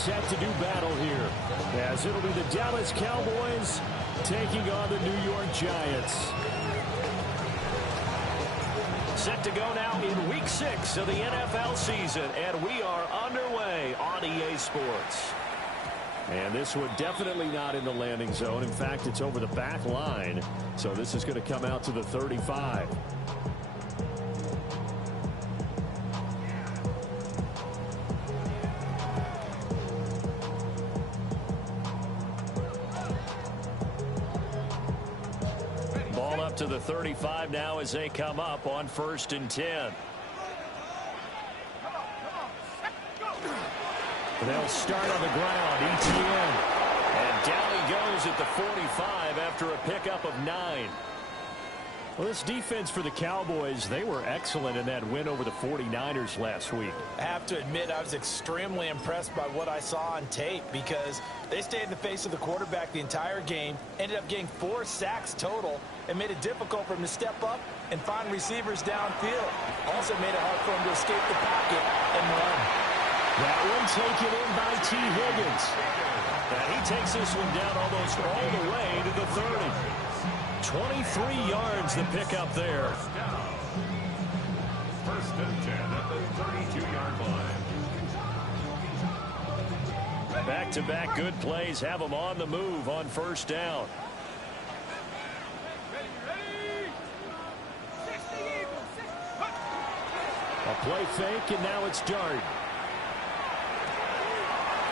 set to do battle here, as it'll be the Dallas Cowboys taking on the New York Giants. Set to go now in Week 6 of the NFL season, and we are underway on EA Sports. And this one definitely not in the landing zone. In fact, it's over the back line, so this is going to come out to the 35. Ball up to the 35 now as they come up on 1st and 10. They'll start on the ground, ETN. And down he goes at the 45 after a pickup of 9. Well, this defense for the Cowboys, they were excellent in that win over the 49ers last week. I have to admit, I was extremely impressed by what I saw on tape because they stayed in the face of the quarterback the entire game, ended up getting 4 sacks total, and made it difficult for him to step up and find receivers downfield. Also made it hard for him to escape the pocket and run. That one taken in by T. Higgins. And he takes this one down almost all the way to the 30. 23 yards the pickup there. First and 10 at the 32-yard line. Back-to-back good plays have them on the move on 1st down. A play fake, and now it's Dart.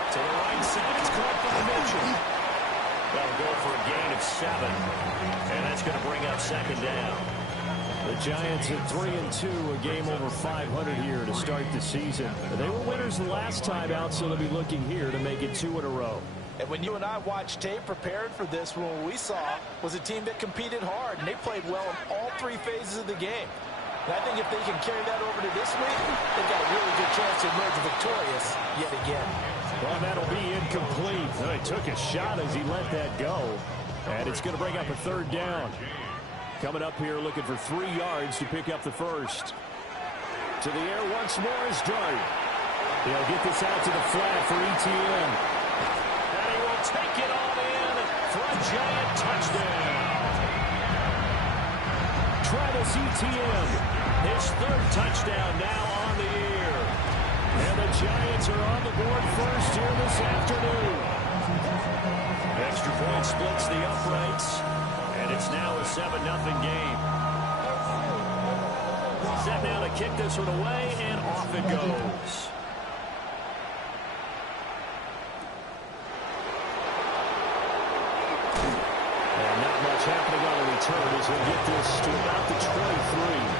To the right side, it's caught by Mitchell. That'll go for a gain of 7. And that's going to bring up 2nd down. The Giants at 3-2, a game over 500 here to start the season. They were winners the last time out, so they'll be looking here to make it 2 in a row. And when you and I watched tape prepared for this one, what we saw was a team that competed hard, and they played well in all 3 phases of the game. And I think if they can carry that over to this week, they've got a really good chance to emerge victorious yet again. Well, that'll be incomplete. He took a shot as he let that go. And it's going to bring up a 3rd down. Coming up here looking for 3 yards to pick up the first. To the air once more is Dart. He'll get this out to the flat for ETN. And he will take it all in for a Giant touchdown. Travis Etienne, his 3rd touchdown now on the year. And the Giants are on the board first here this afternoon. Extra point splits the uprights, and it's now a 7-0 game. Set now to kick this one away, and off it goes. And not much happening on the return as he'll get this to about the 23.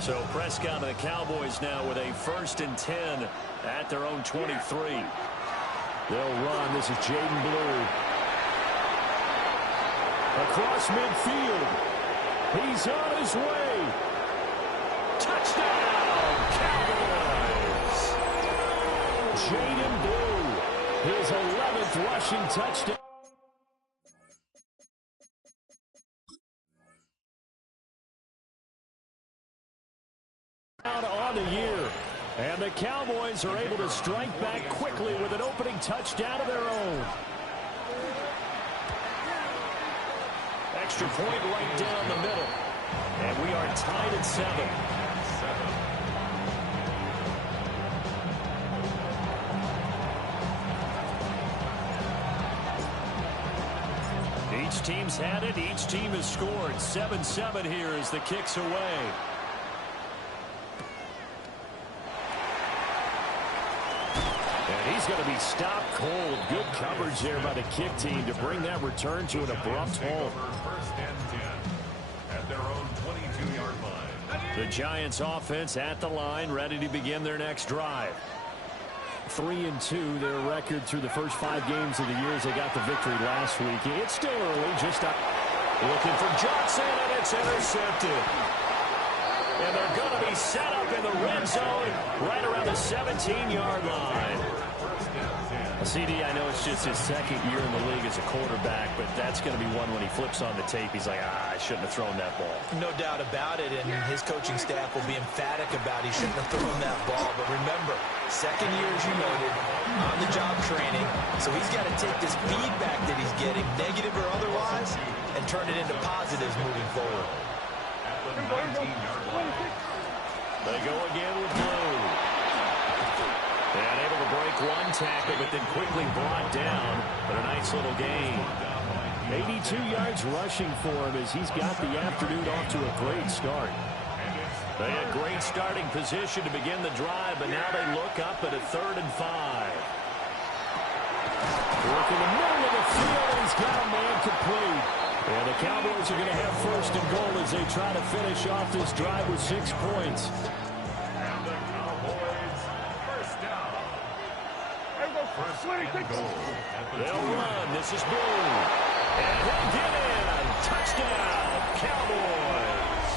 So Prescott and the Cowboys now with a 1st and 10 at their own 23. They'll run. This is Jaden Blue. Across midfield. He's on his way. Touchdown, Cowboys! Jaden Blue, his 11th rushing touchdown. On the year. And the Cowboys are able to strike back quickly with an opening touchdown of their own. Extra point right down the middle. And we are tied at 7. Each team's had it. Each team has scored. 7-7 here as the kick's away. He's going to be stopped cold. Good coverage there by the kick team to bring that return to an abrupt halt. First and 10 at their own 22-yard line. The Giants offense at the line, ready to begin their next drive. 3-2, their record through the first 5 games of the year as they got the victory last week. It's still early, just looking for Johnson, and it's intercepted. And they're going to be set up in the red zone right around the 17-yard line. CD, I know it's just his second year in the league as a quarterback, but that's going to be one when he flips on the tape, he's like, I shouldn't have thrown that ball. No doubt about it, and his coaching staff will be emphatic about he shouldn't have thrown that ball. But remember, second year, as you noted, on-the-job training, so he's got to take this feedback that he's getting, negative or otherwise, and turn it into positives moving forward. They go again with Blue. And able to break one tackle, but then quickly brought down. But a nice little gain. 82 yards rushing for him as he's got the afternoon off to a great start. They had great starting position to begin the drive, but now they look up at a 3rd and 5. Work in the middle of the field, and he's got a man complete. And the Cowboys are going to have 1st and goal as they try to finish off this drive with 6 points. They'll run. This is Blue. And he'll get in. Touchdown, Cowboys.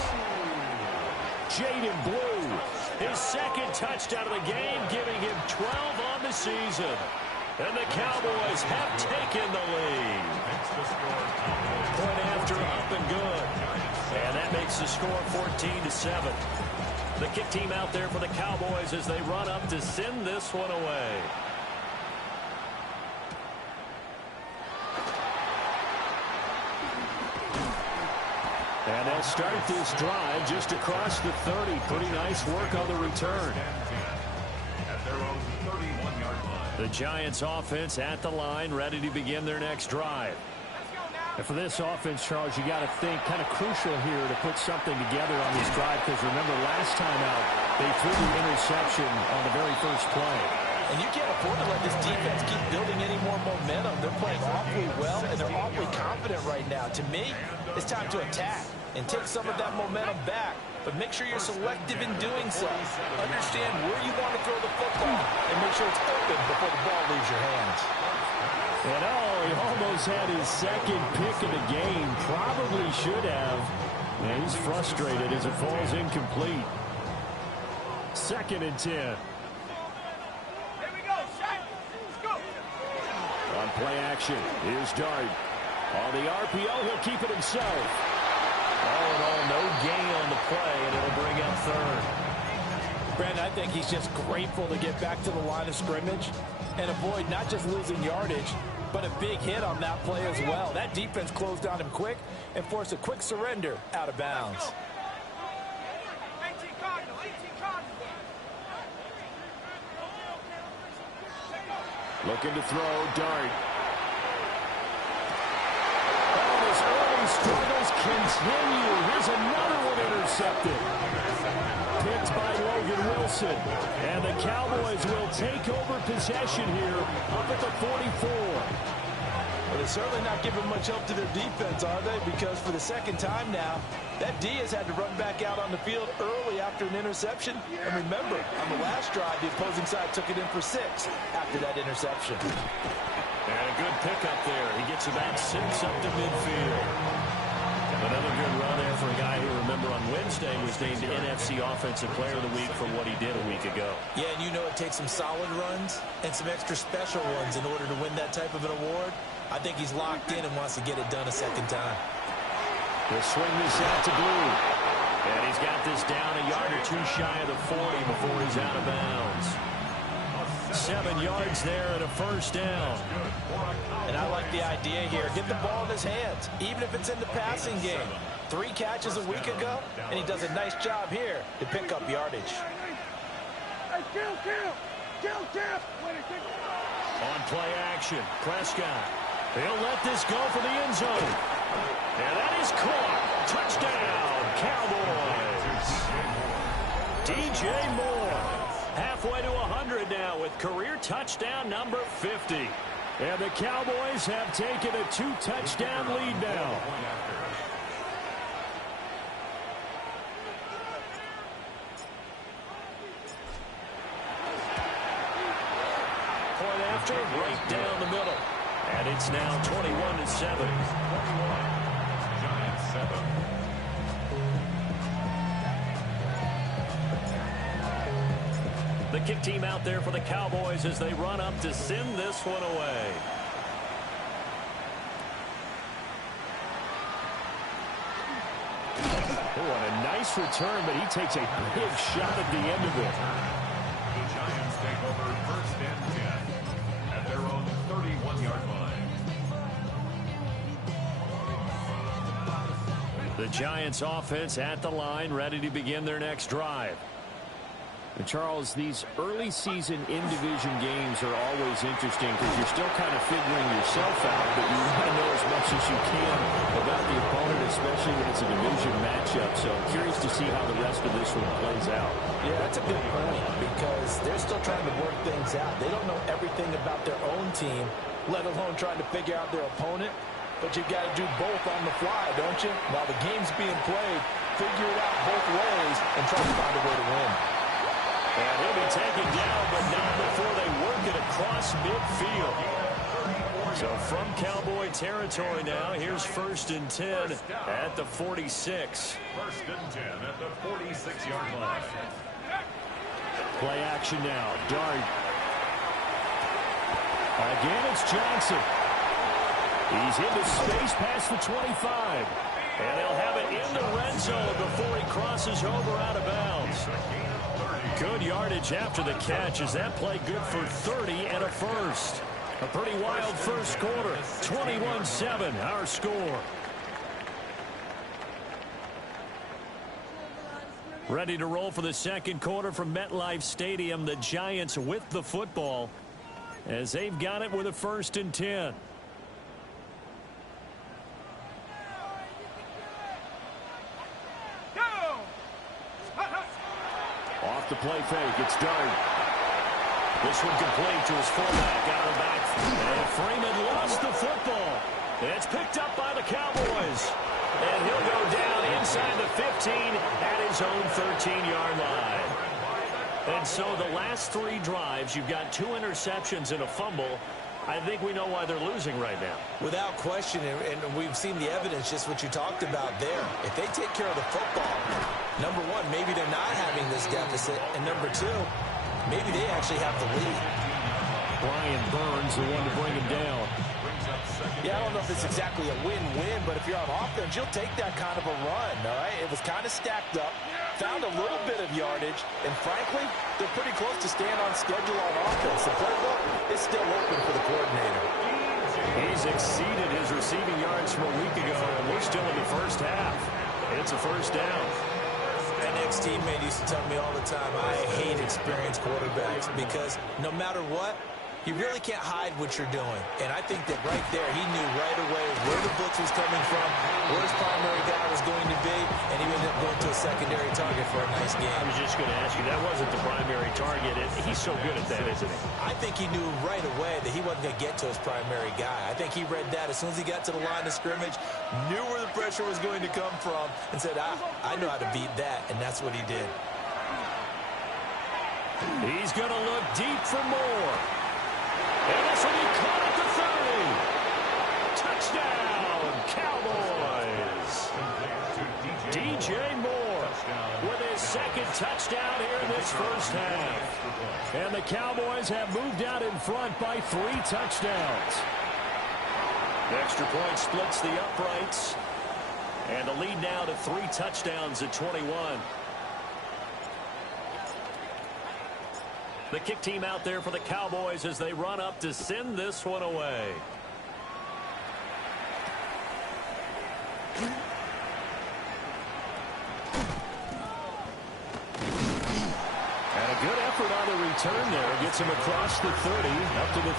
Jaden Blue, His 2nd touchdown of the game, giving him 12 on the season. And the Cowboys have taken the lead. Point after, up and good. And that makes the score 14-7. The kick team out there for the Cowboys as they run up to send this one away. and they'll start this drive just across the 30. Pretty nice work on the return. At their own 31-yard line. The Giants offense at the line, ready to begin their next drive. And for this offense, Charles, you got to think kind of crucial here to put something together on this drive, because remember last time out they threw the interception on the very first play. And you can't afford to let this defense keep building any more momentum. They're playing awfully well, and they're awfully confident right now. To me, it's time to attack and take some of that momentum back. But make sure you're selective in doing so. Understand where you want to throw the football, and make sure it's open before the ball leaves your hands. And he almost had his second pick of the game. Probably should have. And he's frustrated as it falls incomplete. 2nd and 10. On play action, here's Dart. On the RPO, he'll keep it himself. All in all, no gain on the play, and it'll bring up 3rd. Brandon, I think he's just grateful to get back to the line of scrimmage and avoid not just losing yardage, but a big hit on that play as well. That defense closed on him quick and forced a quick surrender out of bounds. Looking to throw, Dart. Oh, his early struggles continue. Here's another one intercepted. Picked by Logan Wilson. And the Cowboys will take over possession here up at the 44. Well, they're certainly not giving much help to their defense, are they? Because for the second time now, that D has had to run back out on the field early after an interception. And remember, on the last drive, the opposing side took it in for 6 after that interception. And a good pickup there. He gets about 6 up to midfield. Another good run there for a guy who, remember, on Wednesday was named NFC Offensive Player of the Week for what he did a week ago. Yeah, and you know it takes some solid runs and some extra special ones in order to win that type of an award. I think he's locked in and wants to get it done a second time. He'll swing this out to Blue. And he's got this down a yard or 2 shy of the 40 before he's out of bounds. 7 yards there and a 1st down. And I like the idea here. Get the ball in his hands, even if it's in the passing game. 3 catches a week ago, and he does a nice job here to pick up yardage. On play action, Prescott. He'll let this go for the end zone. And that is caught. Touchdown, Cowboys. DJ Moore. Halfway to 100 now with career touchdown number 50. And the Cowboys have taken a 2-touchdown lead now. Point after, right down the middle. And it's now 21-7. Giants 7. The kick team out there for the Cowboys as they run up to send this one away. Oh, and a nice return, but he takes a big shot at the end of it. The Giants take over 1st and 10 at their own 31-yard line. The Giants offense at the line, ready to begin their next drive. And Charles, these early season in-division games are always interesting because you're still kind of figuring yourself out, but you want to know as much as you can about the opponent, especially when it's a division matchup. So I'm curious to see how the rest of this one plays out. Yeah, that's a good point because they're still trying to work things out. They don't know everything about their own team, let alone trying to figure out their opponent. But you've got to do both on the fly, don't you? While the game's being played, figure it out both ways and try to find a way to win. And he'll be taken down, but not before they work it across midfield. So from Cowboy territory now, here's 1st and 10 at the 46. 1st and 10 at the 46-yard line. Play action now. Dart. Again, it's Johnson. He's into space past the 25. And they'll have it in the red zone before he crosses over out of bounds. Good yardage after the catch. Is that play good for 30 and a first? A pretty wild first quarter. 21-7, our score. Ready to roll for the second quarter from MetLife Stadium. The Giants with the football as they've got it with a 1st and 10. Off the play fake. It's Dart. This one complete to his fullback out of the backfield. And Freeman lost the football. It's picked up by the Cowboys. And he'll go down inside the 15 at his own 13-yard line. And so the last 3 drives, you've got 2 interceptions and a fumble. I think we know why they're losing right now. Without question, and we've seen the evidence, just what you talked about there. If they take care of the football, number one, maybe they're not having this deficit, and number 2, maybe they actually have the lead. Brian Burns, the one to bring him down. Yeah, I don't know if it's exactly a win-win, but if you're on offense, you'll take that kind of a run, all right? It was kind of stacked up, found a little bit of yardage, and frankly, they're pretty close to staying on schedule on offense. The playbook is still open for the coordinator. He's exceeded his receiving yards from a week ago, and we're still in the first half. It's a first down. An ex-teammate used to tell me all the time, I hate experienced quarterbacks because no matter what, you really can't hide what you're doing. And I think that right there, he knew right away where the blitz was coming from, where his primary guy was going to be, and he ended up going to a secondary target for a nice game. I was just going to ask you, that wasn't the primary target. He's so good at that, isn't he? I think he knew right away that he wasn't going to get to his primary guy. I think he read that as soon as he got to the line of scrimmage, knew where the pressure was going to come from, and said, I know how to beat that, and that's what he did. He's going to look deep for more. And this will be caught at the 30. Touchdown, Cowboys. DJ Moore with his second touchdown here in this first half. And the Cowboys have moved out in front by 3 touchdowns. The extra point splits the uprights. And the lead now to 3 touchdowns at 21. The kick team out there for the Cowboys as they run up to send this one away. And a good effort on the return there. Gets him across the 30, up to the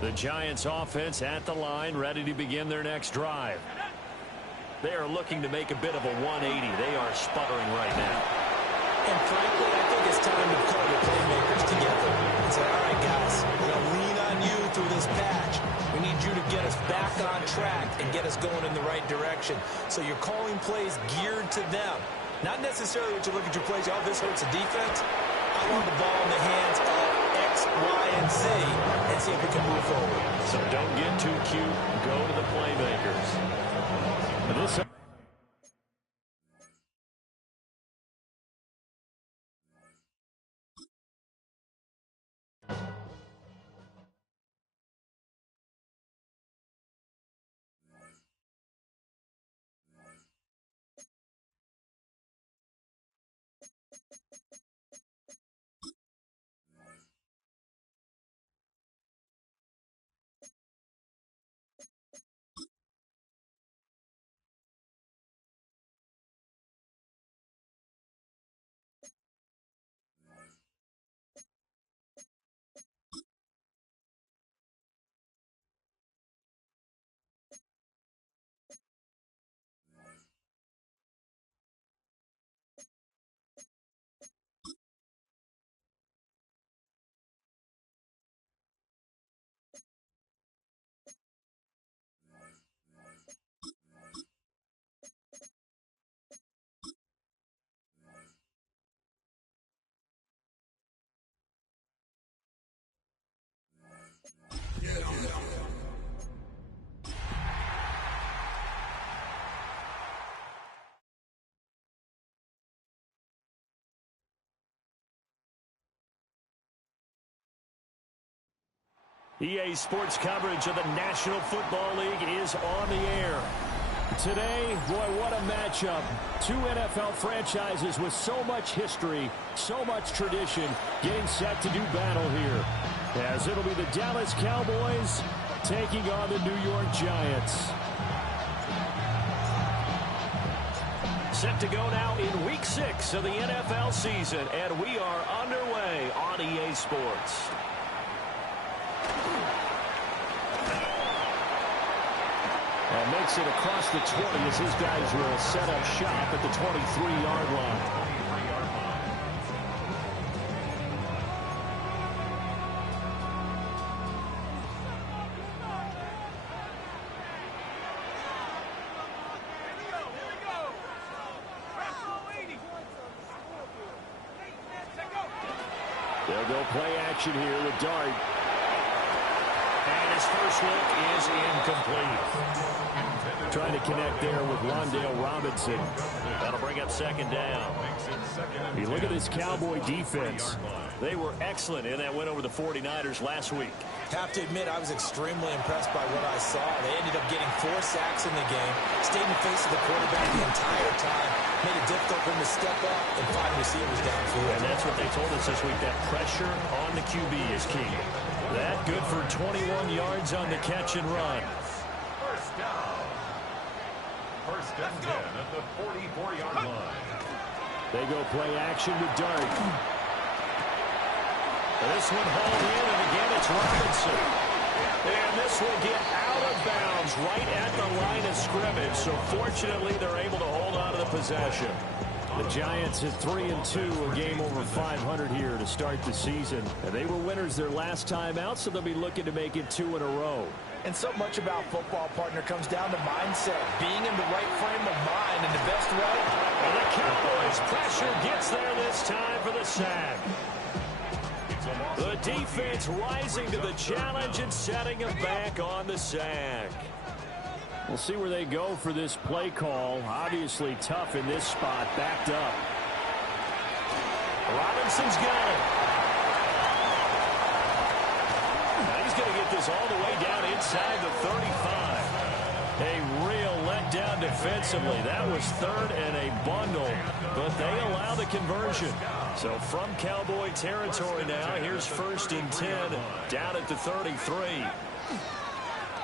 33. The Giants offense at the line, ready to begin their next drive. They are looking to make a bit of a 180. They are sputtering right now. And frankly, I think it's time to call your playmakers together and say, all right, guys, we're going to lean on you through this patch. We need you to get us back on track and get us going in the right direction. So you're calling plays geared to them. Not necessarily that you look at your plays, oh, this hurts the defense. I want the ball in the hands of X, Y, and Z and see if we can move forward. So don't get too cute. Go to the playmakers. This EA Sports coverage of the National Football League is on the air. Today, boy, what a matchup. Two NFL franchises with so much history, so much tradition, getting set to do battle here. As it'll be the Dallas Cowboys taking on the New York Giants. Set to go now in Week 6 of the NFL season, and we are underway on EA Sports. And makes it across the 20 as his guys will set up shop at the 23-yard line. They'll go play action here with Dart. And his first look is incomplete. Trying to connect there with Wan'Dale Robinson. That'll bring up second down. You look at this Cowboy defense. They were excellent in that win over the 49ers last week. Have to admit, I was extremely impressed by what I saw. They ended up getting 4 sacks in the game, stayed in the face of the quarterback the entire time, made it difficult for him to step up and find receivers downfield. And that's what they told us this week, that pressure on the QB is key. That good for 21 yards on the catch and run. First down. First and 10 at the 44-yard line. They go play action with Dart. This one hauled in, and again it's Robinson. And this will get out of bounds right at the line of scrimmage. So fortunately, they're able to hold on to the possession. The Giants at 3-2, a game over 500 here to start the season. And they were winners their last time out, so they'll be looking to make it 2 in a row. And so much about football, partner, comes down to mindset, being in the right frame of mind in the best way. And the Cowboys' pressure gets there this time for the sack. The defense rising to the challenge and setting him back on the sack. We'll see where they go for this play call. Obviously tough in this spot, backed up. Robinson's got it. Now he's going to get this all the way down inside the 35. A real letdown defensively. That was third and a bundle, but they allow the conversion. So from Cowboy territory now, here's first and 10 down at the 33.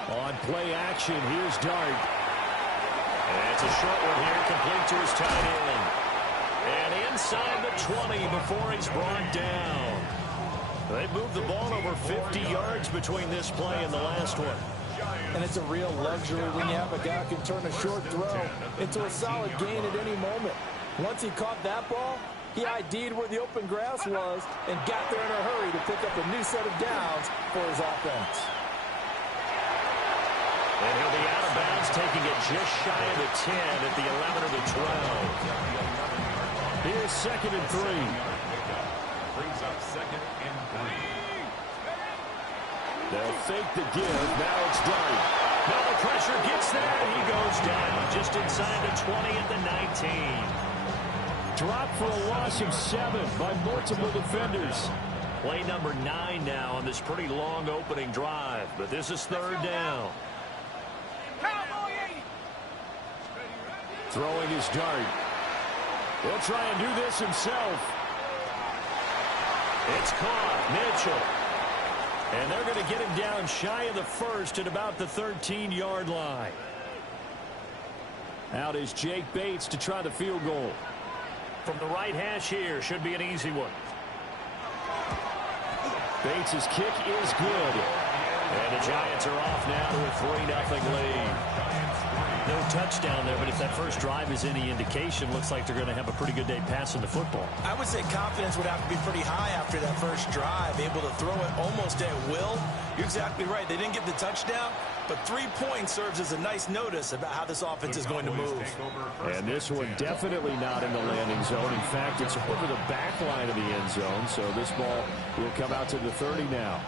On play action, here's Dart. And it's a short one here, complete to his tight end. And inside the 20 before he's brought down. They moved the ball over 50 yards between this play and the last one. And it's a real luxury when you have a guy who can turn a short throw into a solid gain at any moment. Once he caught that ball, he ID'd where the open grass was and got there in a hurry to pick up a new set of downs for his offense. And he'll be out of bounds, taking it just shy of the 10 at the 11 or the 12. Here's second and 3. Brings up second and 3. They'll fake the give. Now it's Dart. Now the pressure gets there, and he goes down just inside the 20 at the 19. Dropped for a loss of 7 by multiple defenders. Play number 9 now on this pretty long opening drive, but this is third down. Throwing his Dart. He'll try and do this himself. It's caught. Mitchell. And they're going to get him down shy of the first at about the 13-yard line. Out is Jake Bates to try the field goal. From the right hash here, should be an easy one. Bates' kick is good. And the Giants are off now to a 3-0 lead. No touchdown there, but if that first drive is any indication, looks like they're going to have a pretty good day passing the football. I would say confidence would have to be pretty high after that first drive, able to throw it almost at will. You're exactly right. They didn't get the touchdown, but 3 points serves as a nice notice about how this offense is going to move. And this one definitely not in the landing zone. In fact, it's over the back line of the end zone, so this ball will come out to the 30 now.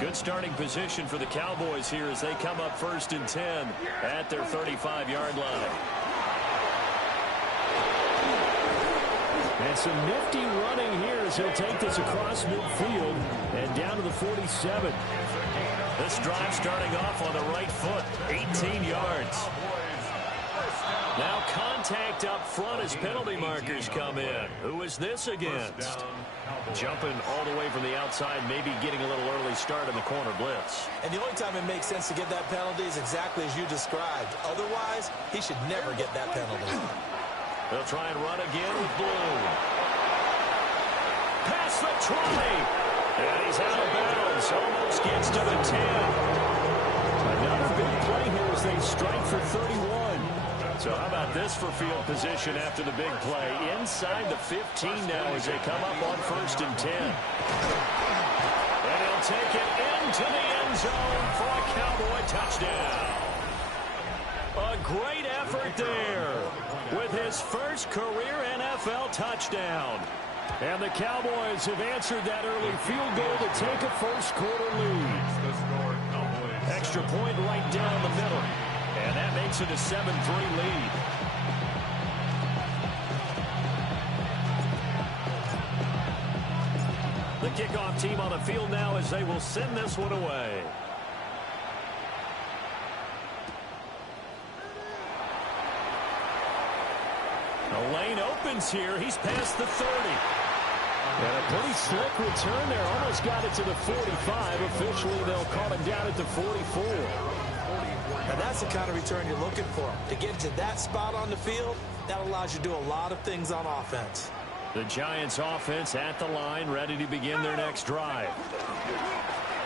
Good starting position for the Cowboys here as they come up first and 10 at their 35-yard line. And some nifty running here as he'll take this across midfield and down to the 47. This drive starting off on the right foot, 18 yards. Now contact up front as penalty markers come in. Who is this against? Jumping all the way from the outside, maybe getting a little early start in the corner blitz. And the only time it makes sense to get that penalty is exactly as you described. Otherwise, he should never get that penalty. They'll try and run again with Bloom. Past the 20. And he's out of bounds. Almost gets to the 10. Another big play here as they strike for 31. So how about this for field position after the big play? Inside the 15 now as they come up on 1st and 10. And he'll take it into the end zone for a Cowboy touchdown. A great effort there with his first career NFL touchdown. And the Cowboys have answered that early field goal to take a first quarter lead. Extra point right down the middle. And that makes it a 7-3 lead. The kickoff team on the field now as they will send this one away. The lane opens here. He's past the 30. And a pretty slick return there. Almost got it to the 45. Officially, they'll call it down at the 44. And that's the kind of return you're looking for. To get to that spot on the field, that allows you to do a lot of things on offense. The Giants offense at the line, ready to begin their next drive.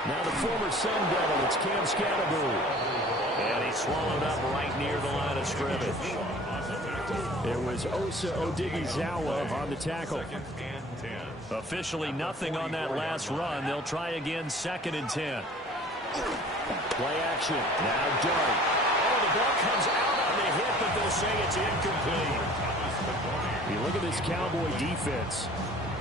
Now the former Sun Devil, it's Cam Scatterboo. And he's swallowed up right near the line of scrimmage. There was Osa Odighizuwa on the tackle. Officially nothing on that last run. They'll try again 2nd and 10. Play action. Now Dart. Oh, the ball comes out on the hit, but they'll say it's incomplete. You look at this Cowboy defense.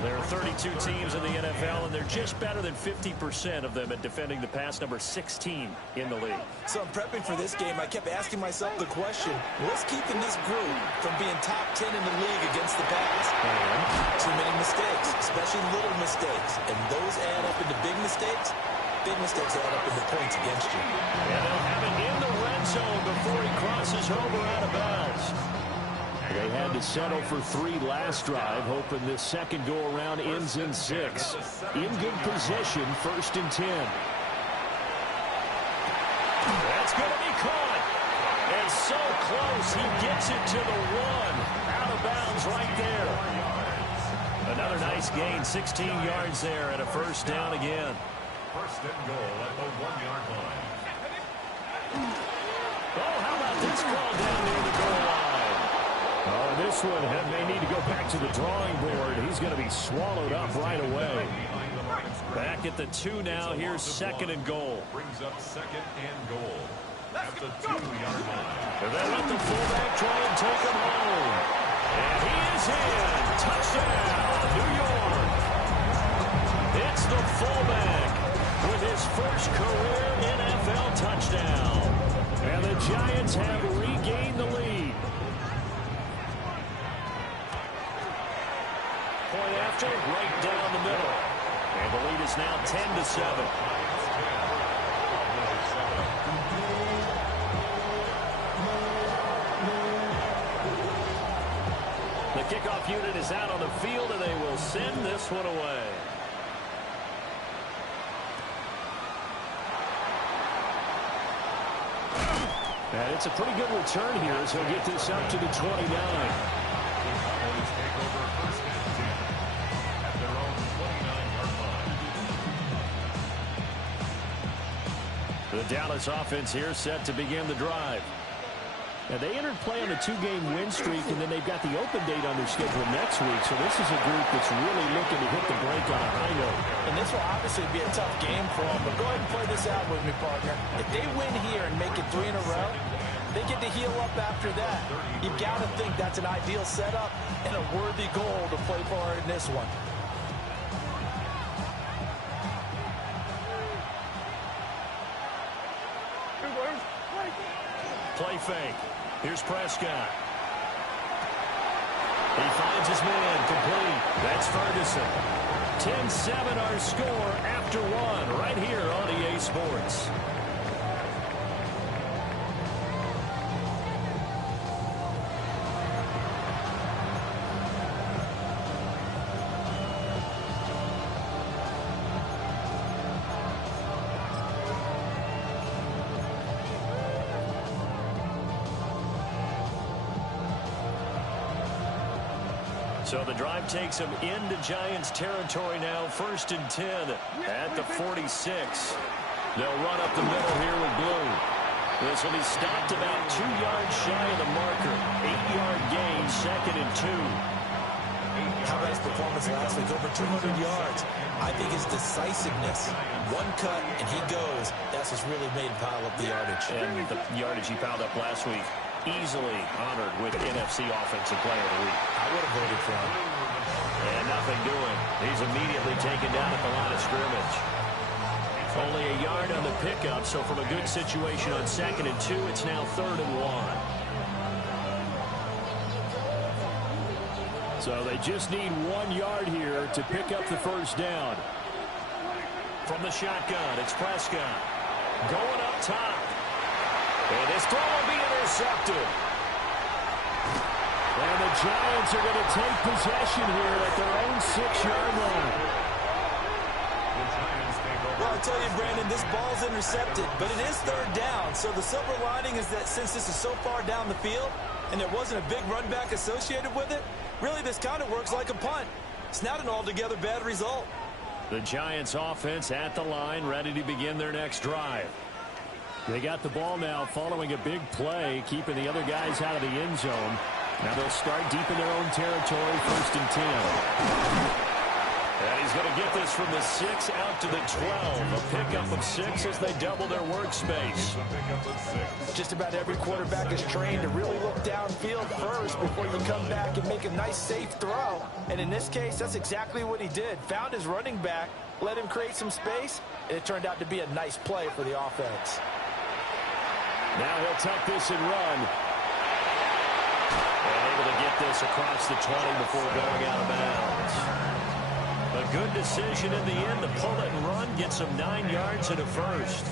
There are 32 teams in the NFL, and they're just better than 50% of them at defending the pass, number 16 in the league. So in prepping for this game, I kept asking myself the question, what's keeping this group from being top 10 in the league against the pass? And too many mistakes, especially little mistakes. And those add up into big mistakes. Big mistakes add up into points against you. And they'll have it in the red zone before he crosses over out of bounds. They had to settle for 3 last drive, hoping this second go-around ends in 6. In good position, 1st and 10. That's going to be caught. And so close, he gets it to the 1. Out of bounds right there. Another nice gain, 16 yards there, and a first down again. 1st and goal at the 1-yard line. Oh, how about this call down near the goal line? Oh, this one may need to go back to the drawing board. He's going to be swallowed up right away. Back at the 2 now. Here's 2nd and goal. Brings up 2nd and goal at the 2-yard line. And then let the fullback try and take him home. And he is in. Touchdown, New York. It's the fullback with his first career NFL touchdown. And the Giants have regained the lead. Point after, right down the middle. And the lead is now 10-7. The kickoff unit is out on the field, and they will send this one away. And it's a pretty good return here as he'll get this up to the 29. The Dallas offense here set to begin the drive. Now, they entered play on a 2-game win streak, and then they've got the open date on their schedule next week. So this is a group that's really looking to hit the break on a high note. And this will obviously be a tough game for them, but go ahead and play this out with me, partner. If they win here and make it 3 in a row, they get to heal up after that. You've got to think that's an ideal setup and a worthy goal to play for in this one. Play fake. Here's Prescott. He finds his man complete. That's Ferguson. 10-7 our score after one right here on EA Sports. So the drive takes them into Giants territory now. 1st and 10 at the 46. They'll run up the middle here with Blue. This will be stopped about 2 yards shy of the marker. 8-yard gain, 2nd and 2. How about his performance last week? Over 200 yards. I think his decisiveness. One cut, and he goes. That's what's really made him pile up the yardage. And the yardage he piled up last week, easily honored with NFC Offensive Player of the Week. I would have voted for him. And nothing doing. He's immediately taken down at the line of scrimmage. Only a yard on the pickup, so from a good situation on 2nd and 2, it's now 3rd and 1. So they just need 1 yard here to pick up the first down. From the shotgun, it's Prescott. Going up top. And this throw will be intercepted. And the Giants are going to take possession here at their own 6-yard line. Well, I tell you, Brandon, this ball's intercepted, but it is 3rd down. So the silver lining is that since this is so far down the field and there wasn't a big run back associated with it, really this kind of works like a punt. It's not an altogether bad result. The Giants offense at the line, ready to begin their next drive. They got the ball now following a big play, keeping the other guys out of the end zone. Now they'll start deep in their own territory, 1st and 10. And he's going to get this from the 6 out to the 12. A pickup of 6 as they double their workspace. Just about every quarterback is trained to really look downfield first before you come back and make a nice, safe throw. And in this case, that's exactly what he did. Found his running back, let him create some space, and it turned out to be a nice play for the offense. Now he'll tuck this and run. And able to get this across the 20 before going out of bounds. A good decision in the end to pull it and run, get some 9 yards and a first.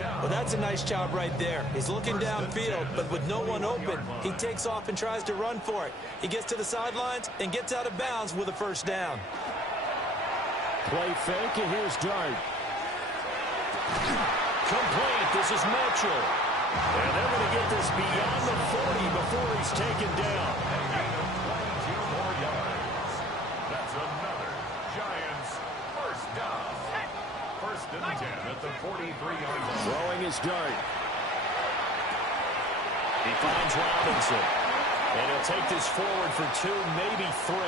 Well, that's a nice job right there. He's looking downfield, but with no one open, he takes off and tries to run for it. He gets to the sidelines and gets out of bounds with a first down. Play fake, and here's Dart. Complete. This is Mitchell. And they're going to get this beyond the 40 before he's taken down. That's another Giants first down. 1st and 10 at the 43-yard line. Throwing his Dart. He finds Robinson. And he'll take this forward for 2, maybe 3.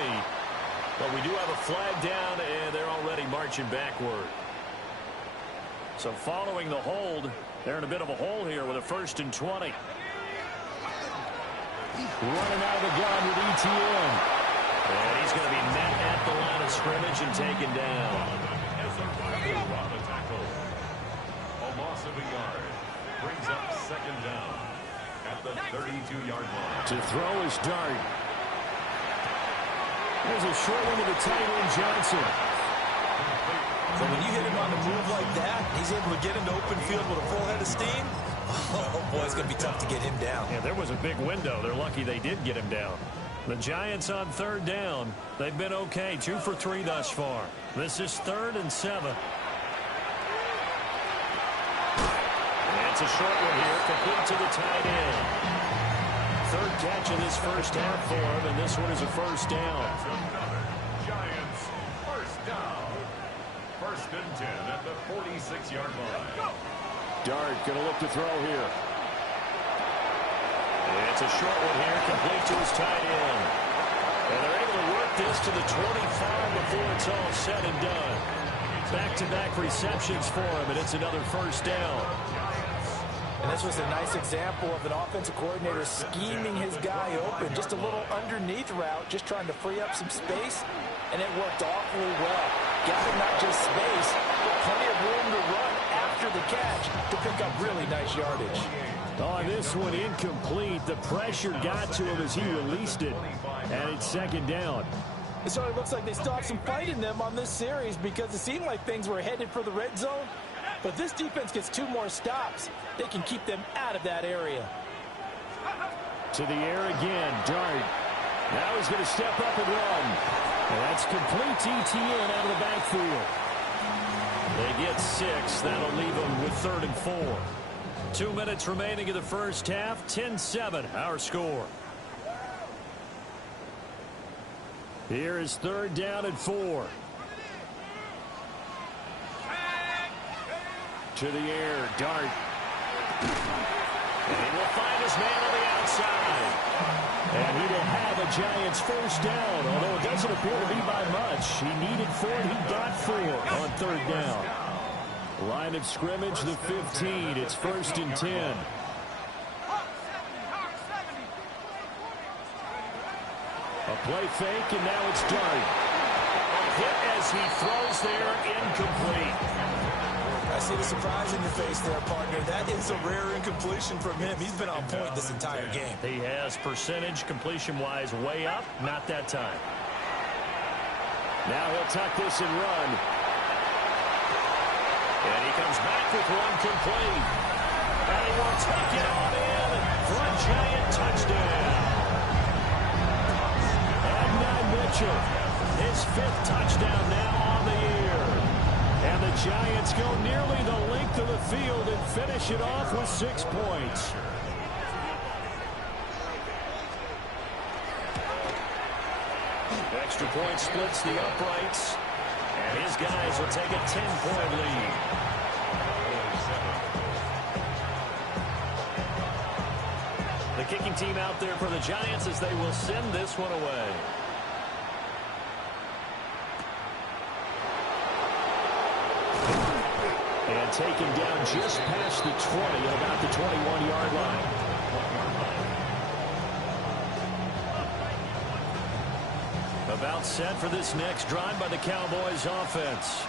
But we do have a flag down, and they're already marching backward. So following the hold, they're in a bit of a hole here with a 1st and 20. Running out of the gun with ETN. And he's going to be met at the line of scrimmage and taken down. A loss of a yard brings up 2nd down at the 32-yard line. To throw his Dart. There's a short one to the tight end, Johnson. So when you hit him on the move like that, he's able to get into open field with a full head of steam. Oh, boy, it's going to be tough to get him down. Yeah, there was a big window. They're lucky they did get him down. The Giants on 3rd down. They've been okay. 2 for 3 thus far. This is 3rd and 7. And it's a short one here, complete to the tight end. 3rd catch in this first half for him, and this one is a first down. That's another Giants first down. 1st and 10 at the 46-yard line. Dart going to look to throw here. It's a short one here, complete to his tight end. And they're able to work this to the 25 before it's all said and done. Back-to-back receptions for him, and it's another first down. And this was a nice example of an offensive coordinator scheming his guy open. Just a little underneath route, just trying to free up some space, and it worked awfully well. Got him not just space, but plenty of room to run after the catch to pick up really nice yardage. On this one, incomplete. The pressure got to him as he released it, and it's 2nd down. It certainly looks like they still have some fight in them on this series because it seemed like things were headed for the red zone. But this defense gets 2 more stops. They can keep them out of that area. To the air again, Dart. Now he's going to step up and run. And that's complete ETN out of the backfield. They get 6. That'll leave them with 3rd and 4. 2 minutes remaining in the first half. 10-7, our score. Here is 3rd down and 4. To the air, Dart. And he will find his man on the outside. And he will have a Giants first down, although it doesn't appear to be by much. He needed 4, he got 4 on 3rd down. Line of scrimmage, the 15. It's 1st and 10. A play fake, and now it's Dart. Hit as he throws there, incomplete. I see the surprise in your face there, partner. That is a rare incompletion from him. He's been on point this entire game. He has percentage completion-wise way up, not that time. Now he'll tuck this and run. And he comes back with one complete. And he will take it on in for a Giant touchdown. Mitchell, his 5th touchdown now on the year. And the Giants go nearly the length of the field and finish it off with 6 points. Extra point splits the uprights. And his guys will take a 10-point lead. The kicking team out there for the Giants as they will send this one away. And taken down just past the 20 at about the 21-yard line. About set for this next drive by the Cowboys offense.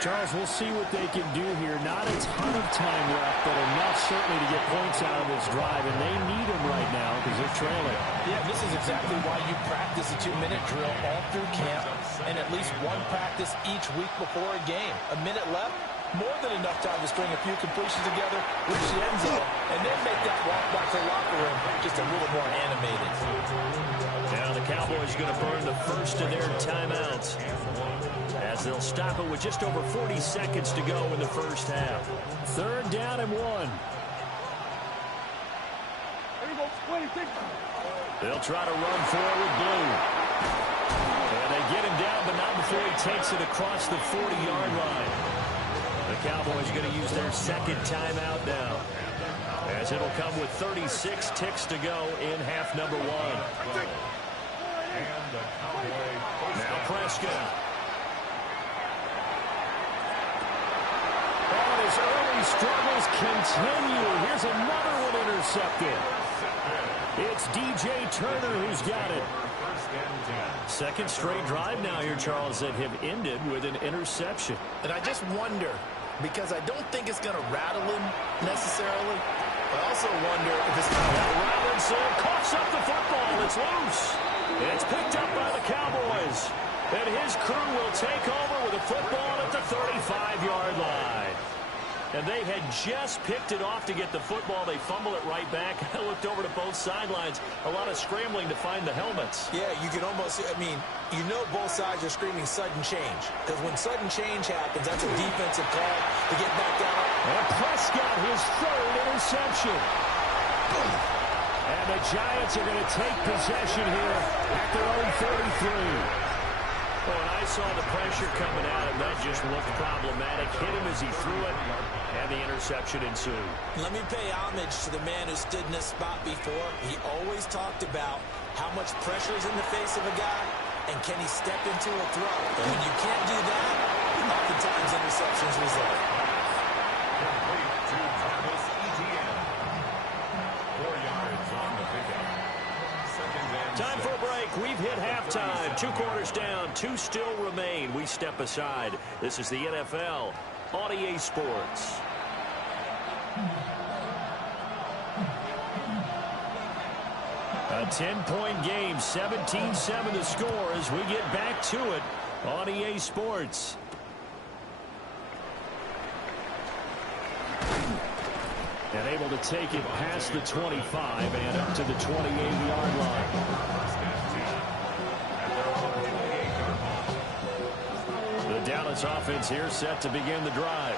Charles, we'll see what they can do here. Not a ton of time left, but enough certainly to get points out of this drive, and they need them right now because they're trailing. Yeah, this is exactly why you practice a 2-minute drill all through camp and at least one practice each week before a game. A minute left, more than enough time to string a few completions together, reach the end zone, and then make that walk back to the locker room just a little more animated. Now the Cowboys going to burn the first of their timeouts as they'll stop it with just over 40 seconds to go in the first half. 3rd down and 1. They'll try to run for it with Blue. And they get him down, but not before he takes it across the 40-yard line. The Cowboys going to use their 2nd timeout now, as it'll come with 36 ticks to go in half number 1. Now Prescott. And his early struggles continue. Here's another one intercepted. It's DJ Turner who's got it. 2nd straight drive now here, Charles, that have ended with an interception. And I just wonder, because I don't think it's going to rattle him necessarily, I also wonder if it's going to Robinson coughs up the football. It's loose. It's picked up by the Cowboys. And his crew will take over with a football at the 35-yard line. And they had just picked it off to get the football. They fumble it right back. I looked over to both sidelines. A lot of scrambling to find the helmets. Yeah, you can almost, I mean, you know both sides are screaming sudden change. Because when sudden change happens, that's a defensive call to get back out. And Prescott, his 3rd interception. And the Giants are going to take possession here at their own 33. Well, and I saw the pressure coming at him. That just looked problematic. Hit him as he threw it, and the interception ensued. Let me pay homage to the man who stood in this spot before. He always talked about how much pressure is in the face of a guy, and can he step into a throw. And when you can't do that, oftentimes interceptions result. Time for a break. We've hit halftime. 2 quarters down. 2 still remain. We step aside. This is the NFL on EA Sports. A 10-point game, 17-7 the score as we get back to it on EA Sports. And able to take it past the 25 and up to the 28-yard line. The Dallas offense here set to begin the drive.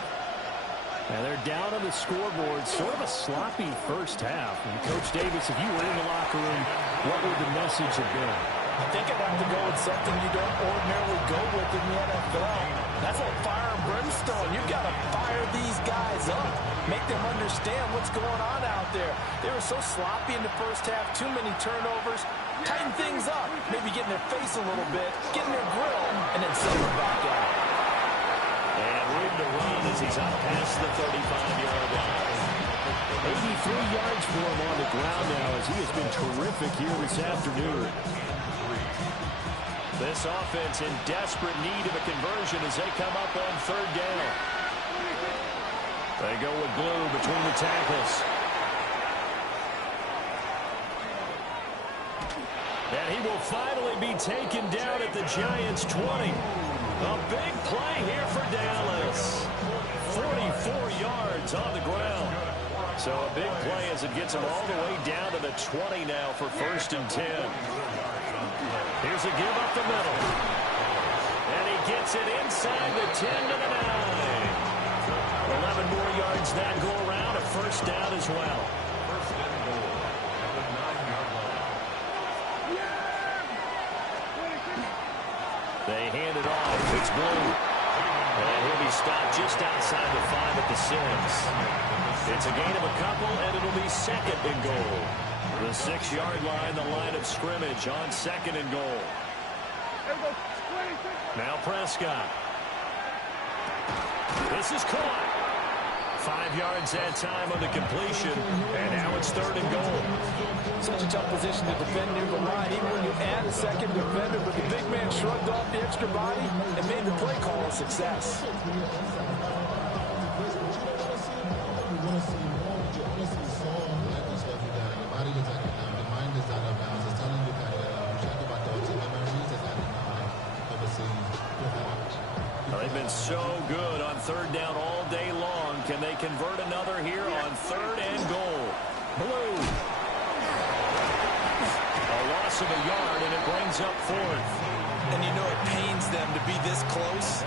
And they're down on the scoreboard. Sort of a sloppy first half. And Coach Davis, if you were in the locker room, what would the message have been? I think I'd have to go with something you don't ordinarily go with in the NFL. That's like fire and brimstone. You've got to fire these guys up. Make them understand what's going on out there. They were so sloppy in the first half. Too many turnovers. Tighten things up. Maybe get in their face a little bit. Get in their grill. And then send them back out. And room to run as he's out past the 35-yard line. 83 yards for him on the ground now as he has been terrific here this afternoon. This offense in desperate need of a conversion as they come up on third down. They go with blue between the tackles. And he will finally be taken down at the Giants' 20. A big play here for Dallas. 44 yards on the ground. So a big play as it gets him all the way down to the 20 now for 1st and 10. Here's a give up the middle. And he gets it inside the 10 to the 9. 11 more yards that go around. A first down as well. They hand it off. It's Blue. And he'll be stopped just outside the 5 at the 6. It's a gain of a couple, and it'll be 2nd and goal. The 6-yard line, the line of scrimmage on 2nd and goal. Now Prescott. This is caught. 5 yards that time on the completion, and now it's 3rd and goal. Such a tough position to defend near the line, even when you add a second defender, but the big man shrugged off the extra body and made the play call a success. They've been so good on 3rd down all day long. Can they convert another here on 3rd and goal? Blue. A loss of a yard, and it brings up 4th. And you know it pains them to be this close,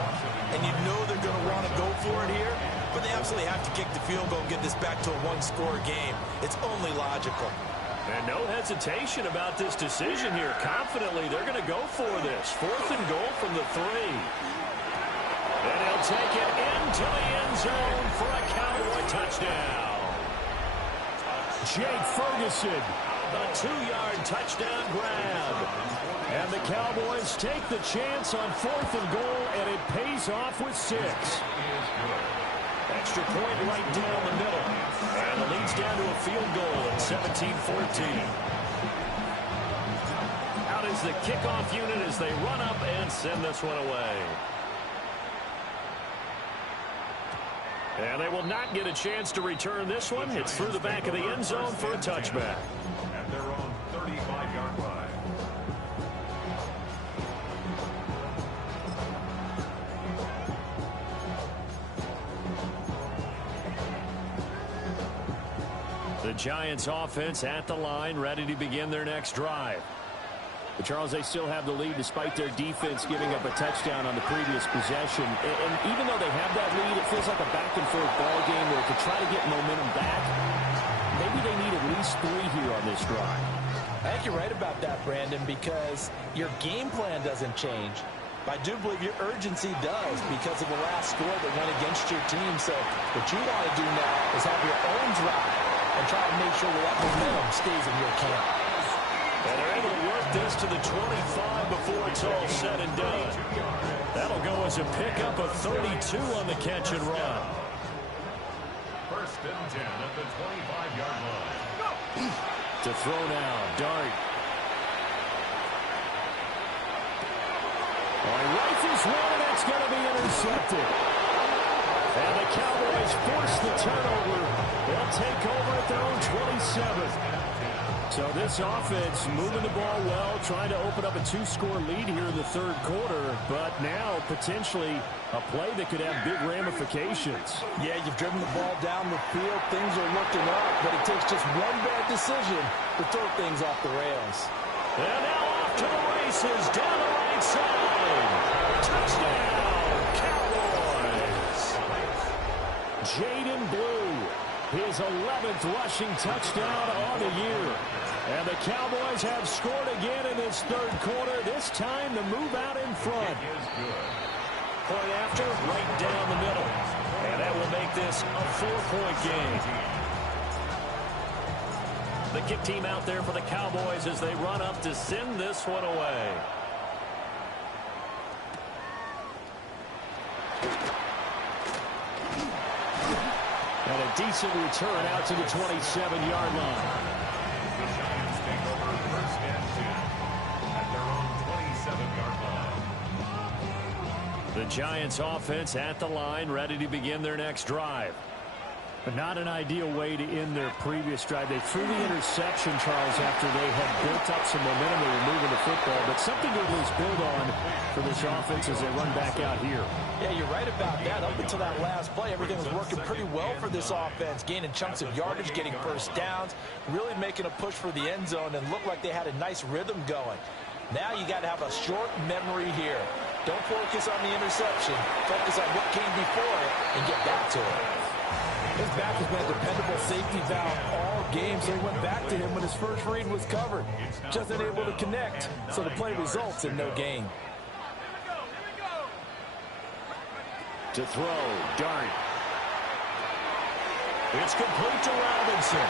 and you know they're going to want to go for it here, but they absolutely have to kick the field goal and get this back to a one-score game. It's only logical. And no hesitation about this decision here. Confidently, they're going to go for this. 4th and goal from the 3. And he'll take it into the end zone for a Cowboy touchdown. Jake Ferguson. A 2-yard touchdown grab. And the Cowboys take the chance on 4th and goal, and it pays off with 6. Extra point right down the middle. And it leads down to a field goal at 17-14. Out is the kickoff unit as they run up and send this one away. And they will not get a chance to return this one. It's through the back of the end zone for a touchback. At their own 35-yard line. The Giants offense at the line, ready to begin their next drive. But Charles, they still have the lead despite their defense giving up a touchdown on the previous possession. And even though they have that lead, it feels like a back-and-forth ball game where to try to get momentum back, maybe they need at least 3 here on this drive. I think you're right about that, Brandon, because your game plan doesn't change. But I do believe your urgency does because of the last score that went against your team. So what you want to do now is have your own drive and try to make sure that momentum stays in your camp. And they're able to work this to the 25 before it's all said and done. That'll go as a pickup of 32 on the catch and run. 1st and 10 at the 25-yard line. To throw now, Dart. Rifles one, and that's going to be intercepted. And the Cowboys force the turnover. They'll take over at their own 27. So this offense moving the ball well, trying to open up a 2-score lead here in the third quarter, but now potentially a play that could have big ramifications. Yeah, you've driven the ball down the field. Things are looking up, but it takes just one bad decision to throw things off the rails. And now off to the races, down the right side. Touchdown, Cowboys. Jaden Blue, his 11th rushing touchdown on the year. And the Cowboys have scored again in this third quarter, this time to move out in front. Point after, right down the middle. And that will make this a 4-point game. The kick team out there for the Cowboys as they run up to send this one away. And a decent return out to the 27-yard line. The Giants take over first and 10 at their own 27-yard line. The Giants offense at the line, ready to begin their next drive. But not an ideal way to end their previous drive. They threw the interception, Charles, after they had built up some momentum. They were moving the football, but something to at least build on for this offense as they run back out here. Yeah, you're right about that. Up until that last play, everything was working pretty well for this offense, gaining chunks of yardage, getting first downs, really making a push for the end zone, and looked like they had a nice rhythm going. Now you got to have a short memory here. Don't focus on the interception. Focus on what came before it and get back to it. His back has been a dependable safety valve all game, so he went back to him when his first read was covered. Just unable to connect, so the play results in no gain. To throw, Dart. It's complete to Robinson.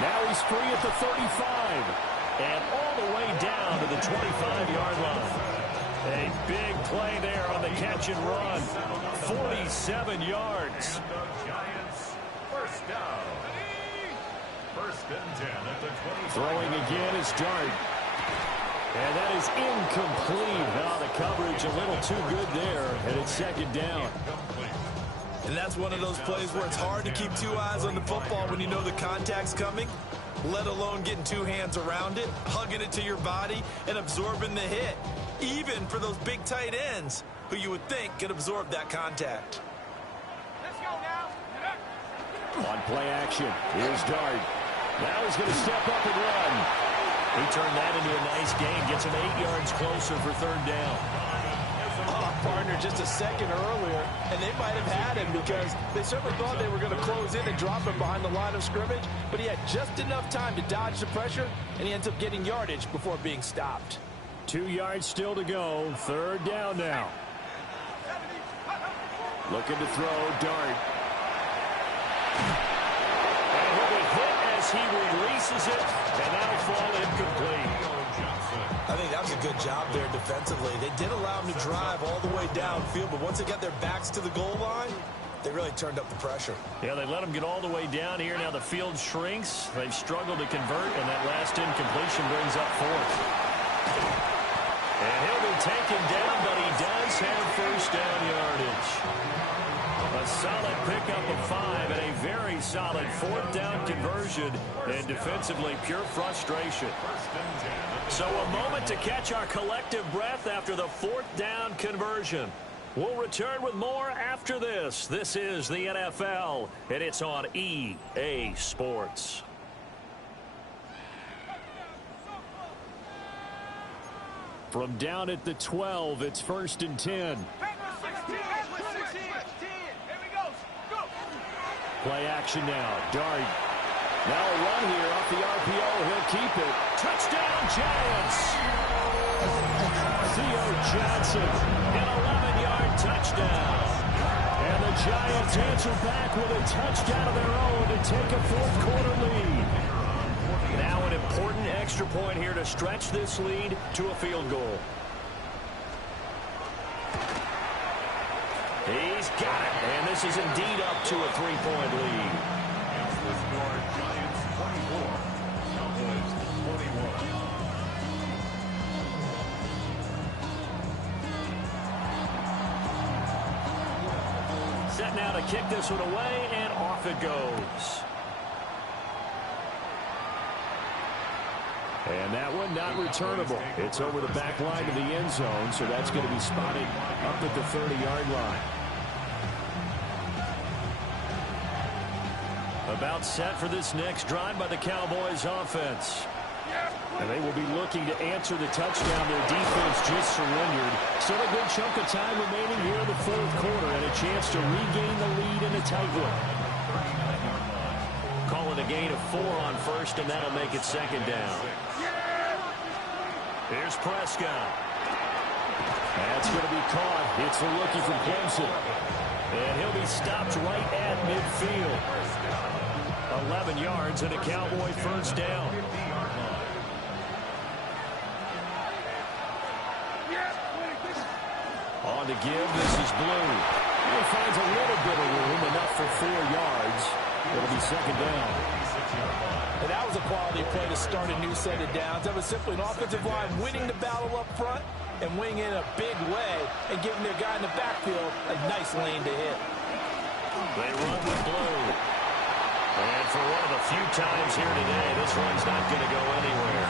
Now he's free at the 35. And all the way down to the 25-yard line. A big play there on the catch and run. 47 yards. Giants first down. First and 10 at the 25. Throwing again is Dart. And that is incomplete. Now the coverage a little too good there, and it's second down. And that's one of those plays where it's hard to keep two eyes on the football when you know the contact's coming, let alone getting two hands around it, hugging it to your body, and absorbing the hit. Even for those big tight ends who you would think could absorb that contact. Let's go now. On play action, here's Dart. Now he's going to step up and run. He turned that into a nice gain, gets him 8 yards closer for third down. Partner just a second earlier, and they might have had him because they certainly thought they were going to close in and drop him behind the line of scrimmage, but he had just enough time to dodge the pressure, and he ends up getting yardage before being stopped. 2 yards still to go. Third down now. Looking to throw, Dart. And he'll be hit as he releases it, and that'll fall incomplete. I think that was a good job there defensively. They did allow him to drive all the way downfield, but once they got their backs to the goal line, they really turned up the pressure. Yeah, they let him get all the way down here. Now the field shrinks. They've struggled to convert, and that last incompletion brings up fourth. And he'll be taken down, but he does have first down yardage. A solid pickup of 5 and a very solid fourth down conversion, and defensively pure frustration. So a moment to catch our collective breath after the fourth down conversion. We'll return with more after this. This is the NFL, and it's on EA Sports. From down at the 12, it's first and 10. Play action now. Dart. Now a run here off the RPO. He'll keep it. Touchdown, Giants! Theo Johnson, an 11-yard touchdown. And the Giants answer back with a touchdown of their own to take a fourth quarter lead. Now an important extra point here to stretch this lead to a field goal. He's got it, and this is indeed up to a 3-point lead. The score, Giants 24, Cowboys 21. Set now to kick this one away, and off it goes. And that one not returnable. It's over the back line of the end zone, so that's going to be spotted up at the 30-yard line. About set for this next drive by the Cowboys offense. And they will be looking to answer the touchdown their defense just surrendered. Still a good chunk of time remaining here in the fourth quarter and a chance to regain the lead in a tight one. Calling a gain of 4 on first, and that'll make it second down. Here's Prescott. That's going to be caught. It's the rookie from Clemson. And he'll be stopped right at midfield. 11 yards and a Cowboy first down. On to give. This is Blue. He finds a little bit of room, enough for 4 yards. It'll be second down. And that was a quality play to start a new set of downs. That was simply an offensive line winning the battle up front and winning in a big way and giving their guy in the backfield a nice lane to hit. They run with Blue. And for one of the few times here today, this one's not going to go anywhere.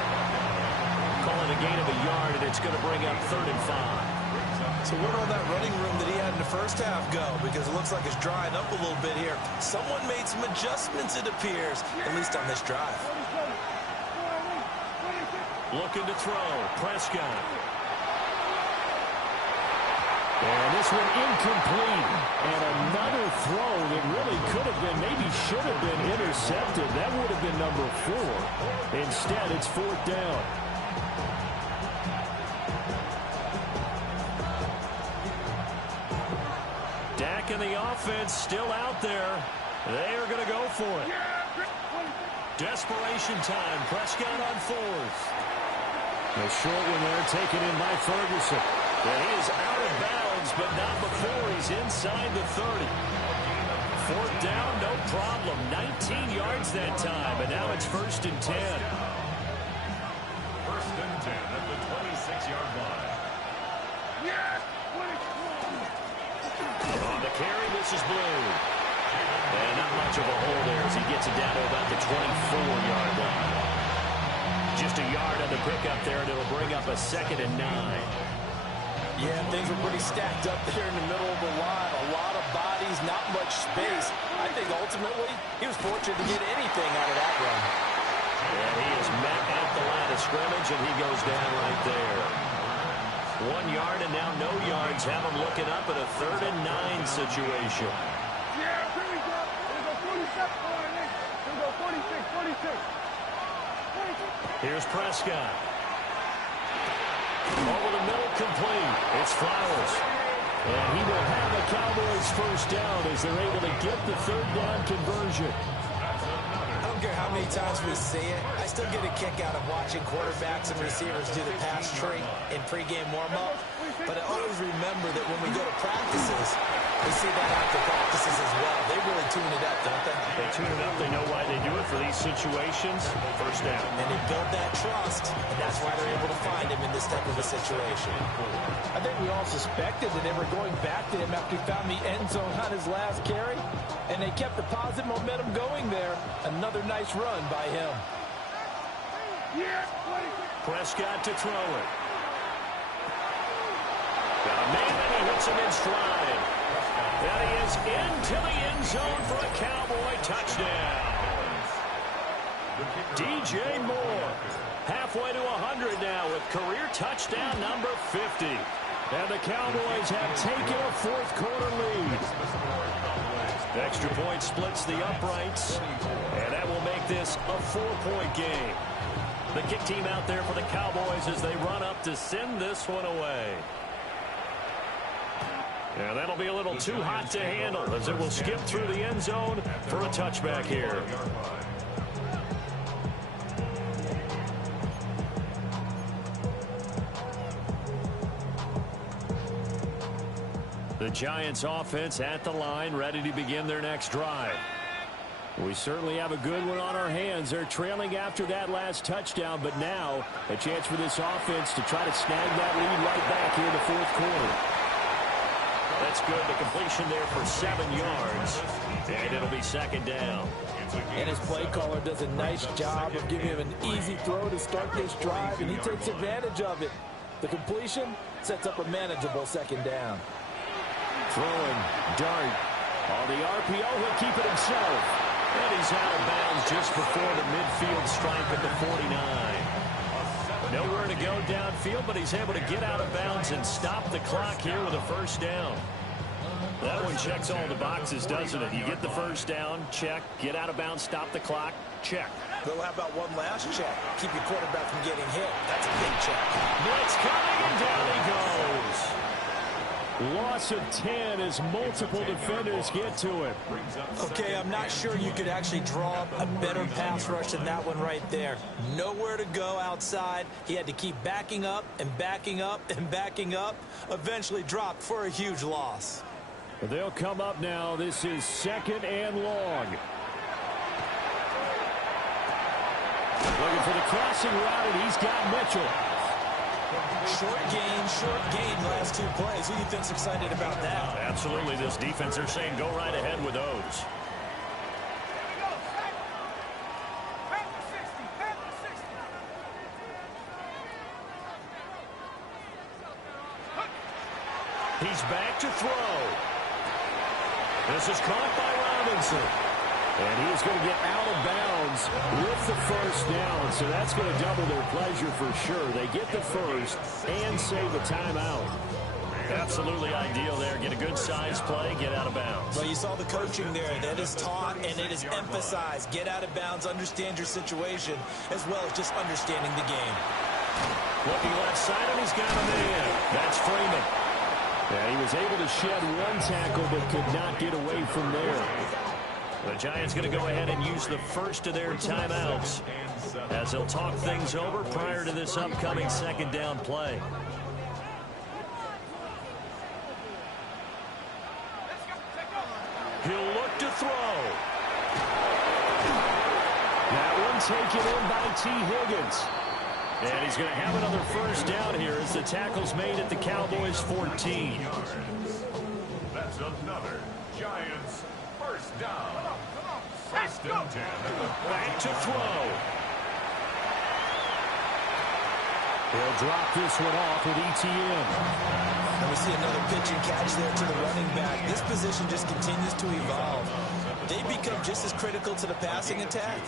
Calling a gain of a yard, and it's going to bring up 3rd and 5. So where did all that running room that he had in the first half go? Because it looks like it's drying up a little bit here. Someone made some adjustments, it appears, at least on this drive. Looking to throw. Prescott. And this one incomplete. And another throw that really could have been, maybe should have been intercepted. That would have been number 4. Instead, it's 4th down. Dak and the offense still out there. They are going to go for it. Desperation time. Prescott on 4th. A short one there taken in by Ferguson. And he is out of bounds, but not before he's inside the 30. 4th down, no problem. 19 yards that time, and now it's 1st and 10. 1st and 10 at the 26-yard line. On the carry, this is Blue. And not much of a hole there as he gets it down to about the 24-yard line. Just a yard on the pickup there, and it'll bring up a 2nd and 9. Yeah, things were pretty stacked up there in the middle of the line. A lot of bodies, not much space. I think ultimately he was fortunate to get anything out of that run. And he is met at the line of scrimmage, and he goes down right there. 1 yard and now no yards. Have him looking up at a 3rd and 9 situation. Yeah, here we go. Here we go, 47. Here we go, 46. Here's Prescott. Over the middle, complete. It's Flowers. And he will have a Cowboys first down as they're able to get the 3rd down conversion. I don't care how many times we see it. I still get a kick out of watching quarterbacks and receivers do the pass tree in pregame warm-up. But I always remember that when we go to practices, we see that after practices as well. They really tune it up, don't they? They tune it up. They know why they do it for these situations. First down. And they build that trust, and that's why they're able to find him in this type of a situation. I think we all suspected that they were going back to him after he found the end zone on his last carry, and they kept the positive momentum going there. Another nice run by him. Prescott to throw it. Got a man, and he hits him in stride. And he is into the end zone for a Cowboy touchdown. DJ Moore, halfway to 100 now with career touchdown number 50. And the Cowboys have taken a 4th quarter lead. Extra point splits the uprights, and that will make this a 4-point game. The kick team out there for the Cowboys as they run up to send this one away. And that'll be a little too hot to handle as it will skip through the end zone for a touchback here. The Giants offense at the line, ready to begin their next drive. We certainly have a good one on our hands. They're trailing after that last touchdown, but now a chance for this offense to try to snag that lead right back here in the 4th quarter. That's good. The completion there for 7 yards. And it'll be second down. And his play caller does a nice job of giving him an easy throw to start this drive, and he takes advantage of it. The completion sets up a manageable second down. Throwing, dart. On the RPO, he'll keep it himself. And he's out of bounds just before the midfield stripe at the 49. Nowhere to go downfield, but he's able to get out of bounds and stop the clock here with a first down. That one checks all the boxes, doesn't it? You get the first down, check. Get out of bounds, stop the clock, check. Well, how about one last check? Keep your quarterback from getting hit. That's a big check. Blitz coming, and down he goes. Loss of 10 as multiple defenders get to it. Okay, I'm not sure you could actually draw up a better pass rush than that one right there. Nowhere to go outside. He had to keep backing up and backing up and backing up. Eventually dropped for a huge loss. They'll come up now. This is 2nd and long. Looking for the crossing route, and he's got Mitchell. Short gain last 2 plays. Who do you think's excited about that? Absolutely. This defense, they're saying go right ahead with those. He's back to throw. This is caught by Robinson. And he's going to get out of bounds with the first down. So that's going to double their pleasure for sure. They get the first and save a timeout. Absolutely ideal there. Get a good size play, get out of bounds. Well, you saw the coaching there. That is taught and it is emphasized. Get out of bounds, understand your situation, as well as just understanding the game. Looking left side, and he's got a man. That's Freeman. Yeah, he was able to shed one tackle but could not get away from there. The Giants going to go ahead and use the first of their timeouts as they'll talk things over prior to this upcoming second down play. He'll look to throw. That one taken in by T. Higgins. And he's going to have another first down here as the tackle's made at the Cowboys' 14. That's another Giants first down. 1st and 10. Back to throw. He'll drop this one off with ETN. And we see another pitch and catch there to the running back. This position just continues to evolve. They become just as critical to the passing attack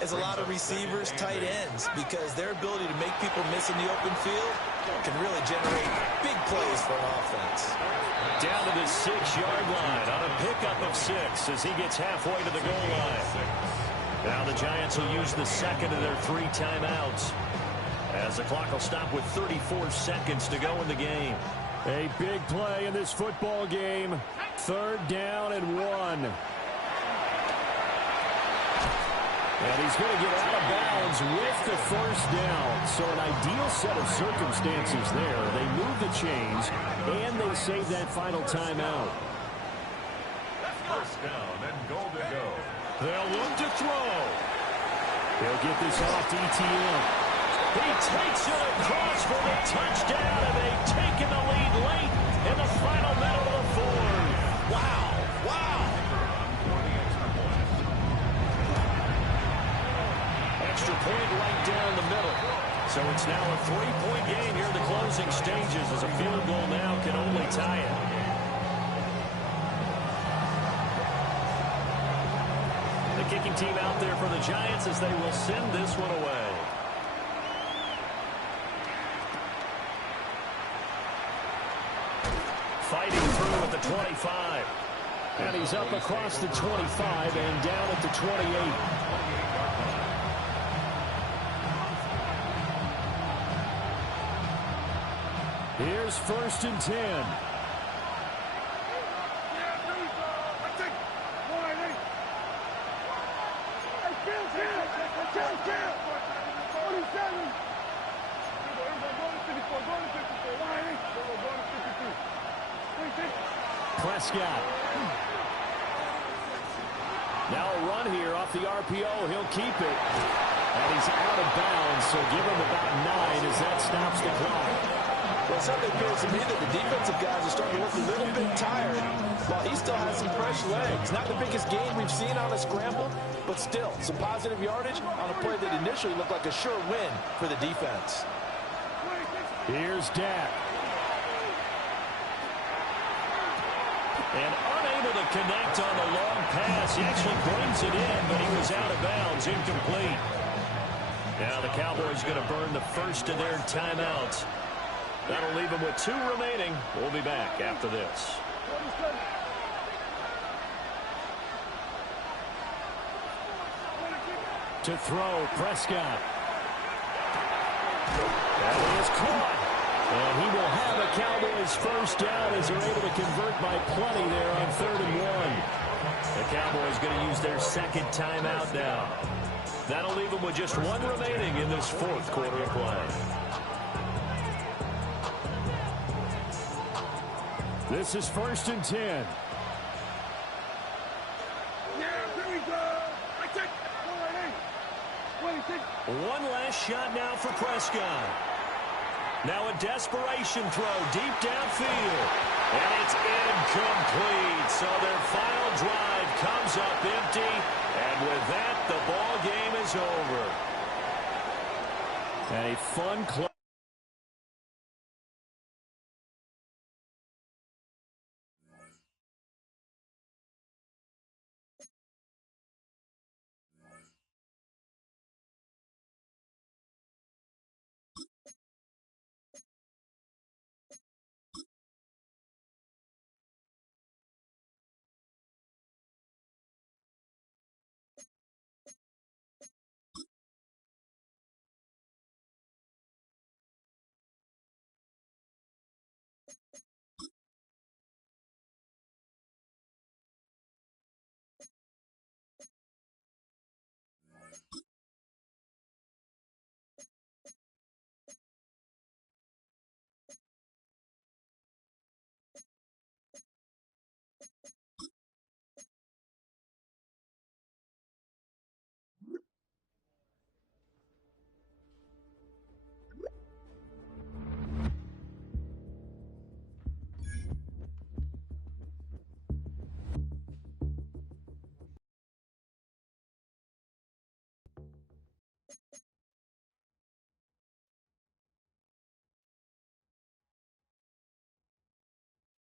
as a lot of receivers, tight ends, because their ability to make people miss in the open field can really generate big plays for an offense. Down to the 6-yard line on a pickup of 6 as he gets halfway to the goal line. Now the Giants will use the second of their 3 timeouts as the clock will stop with 34 seconds to go in the game. A big play in this football game. 3rd down and 1. And he's going to get out of bounds with the first down. So an ideal set of circumstances there. They move the chains, and they save that final timeout. First down and goal to go. They'll look to throw. They'll get this off to ETN. He takes it across for the touchdown, and they've taken the lead late in the final minute of the 4th. Wow. Extra point right down the middle. So it's now a 3-point game here in the closing stages as a field goal now can only tie it. The kicking team out there for the Giants as they will send this one away. Fighting through at the 25. And he's up across the 25 and down at the 28. Here's 1st and 10. Prescott. Now a run here off the RPO. He'll keep it. And he's out of bounds, so give him about 9 as that stops the clock. Well, something appears to me that the defensive guys are starting to look a little bit tired, while he still has some fresh legs. Not the biggest gain we've seen on a scramble, but still some positive yardage on a play that initially looked like a sure win for the defense. Here's Dak. And unable to connect on the long pass. He actually brings it in, but he was out of bounds, incomplete. Now the Cowboys going to burn the first of their timeouts. That'll leave them with 2 remaining. We'll be back after this. To throw, Prescott. That is caught. And he will have a Cowboys first down as they're able to convert by plenty there on 3rd and 1. The Cowboys going to use their second timeout now. That'll leave them with just 1 remaining in this 4th quarter of play. This is 1st and 10. Yeah, here we go. I take 26. One last shot now for Prescott. Now a desperation throw deep downfield. And it's incomplete. So their final drive comes up empty. And with that, the ball game is over. A fun close.